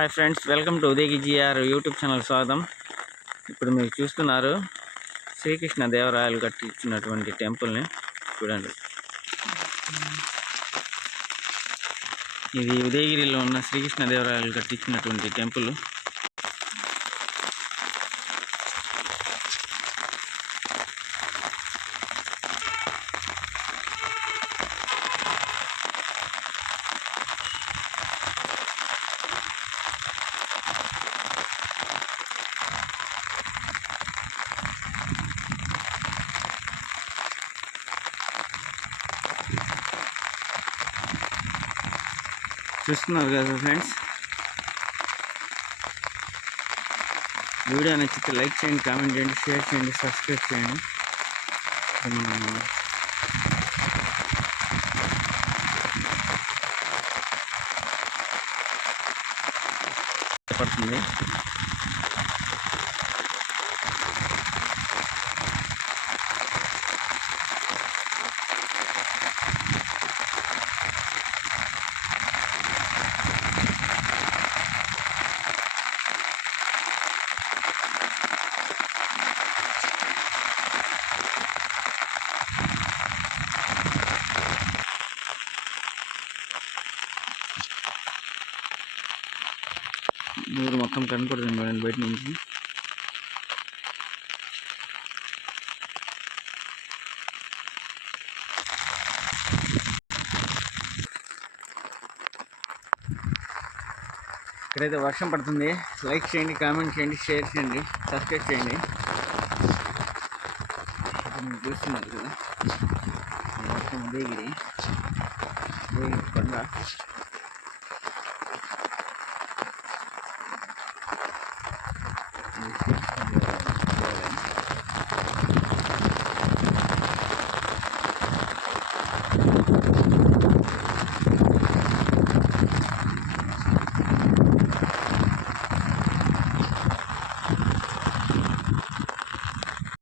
Hi friends welcome to ఉదయగిజిఆర్ YouTube channel స్వాగతం. ఇప్పుడు మీరు చూస్తున్నారు శ్రీకృష్ణ దేవరాయలు కట్టించినటువంటి టెంపుల్ని చూడండి. ఇది ఉదయగిరిలో ఉన్న శ్రీకృష్ణ దేవరాయలు కట్టించినటువంటి టెంపుల్. చూస్తున్నారు కదా ఫ్రెండ్స్? వీడియో నచ్చితే లైక్ చేయండి కామెంట్ చేయండి షేర్ చేయండి సబ్స్క్రైబ్ చేయండి. పడుతుంది నీరు మొత్తం కనపడుతుంది మేడం బయట నుంచి. ఇక్కడైతే వర్షం పడుతుంది. లైక్ చేయండి కామెంట్ చేయండి షేర్ చేయండి సబ్స్క్రైబ్ చేయండి. మీరు చూస్తున్నారు కదా. వర్షం ఉదయగిరి ఉదయగిరి కొండ. Thank you.